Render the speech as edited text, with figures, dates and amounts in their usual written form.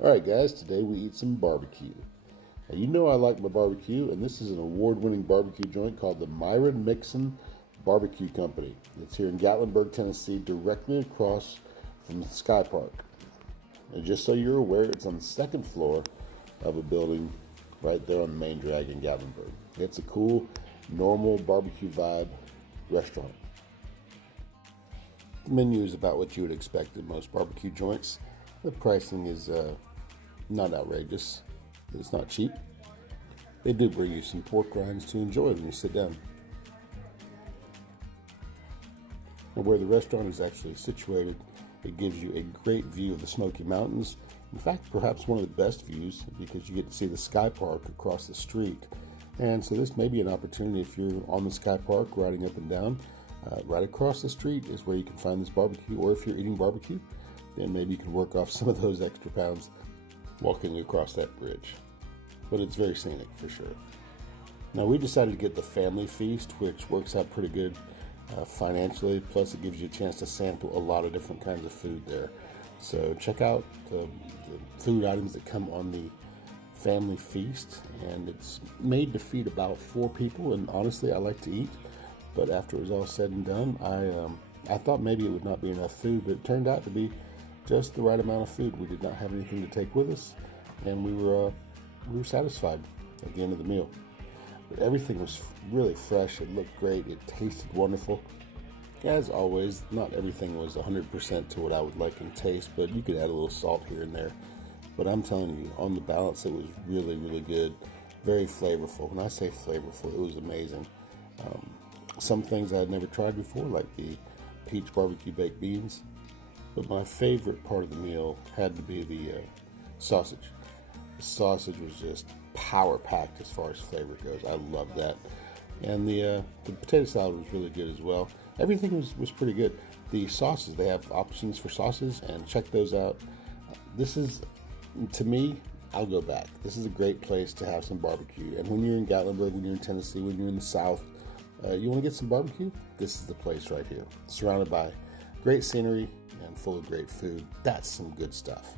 Alright guys, today we eat some barbecue. Now you know I like my barbecue, and this is an award-winning barbecue joint called the Myron Mixon Barbecue Company. It's here in Gatlinburg, Tennessee, directly across from the SkyPark. And just so you're aware, it's on the second floor of a building right there on the main drag in Gatlinburg. It's a cool, normal barbecue vibe restaurant. The menu is about what you would expect at most barbecue joints. The pricing is not outrageous, but it's not cheap. They do bring you some pork rinds to enjoy when you sit down. And where the restaurant is actually situated, it gives you a great view of the Smoky Mountains. In fact, perhaps one of the best views, because you get to see the SkyPark across the street. And so this may be an opportunity if you're on the SkyPark riding up and down. Right across the street is where you can find this barbecue, or if you're eating barbecue, then maybe you can work off some of those extra pounds walking across that bridge. But it's very scenic for sure. Now we decided to get the family feast, which works out pretty good financially, plus it gives you a chance to sample a lot of different kinds of food there. So check out the food items that come on the family feast, and it's made to feed about 4 people, and honestly I like to eat, but after it was all said and done, I thought maybe it would not be enough food, but it turned out to be just the right amount of food. We did not have anything to take with us, and we were satisfied at the end of the meal. But everything was really fresh. It looked great. It tasted wonderful. As always, not everything was 100% to what I would like in taste, but you could add a little salt here and there. But I'm telling you, on the balance, it was really, really good. Very flavorful. When I say flavorful, it was amazing. Some things I had never tried before, like the peach barbecue baked beans. But my favorite part of the meal had to be the sausage. The sausage was just power-packed as far as flavor goes. I love that. And the potato salad was really good as well. Everything was pretty good. The sauces, they have options for sauces, and check those out. This is, to me, I'll go back. This is a great place to have some barbecue. And when you're in Gatlinburg, when you're in Tennessee, when you're in the South, you want to get some barbecue? This is the place right here. Surrounded by great scenery and full of great food. That's some good stuff.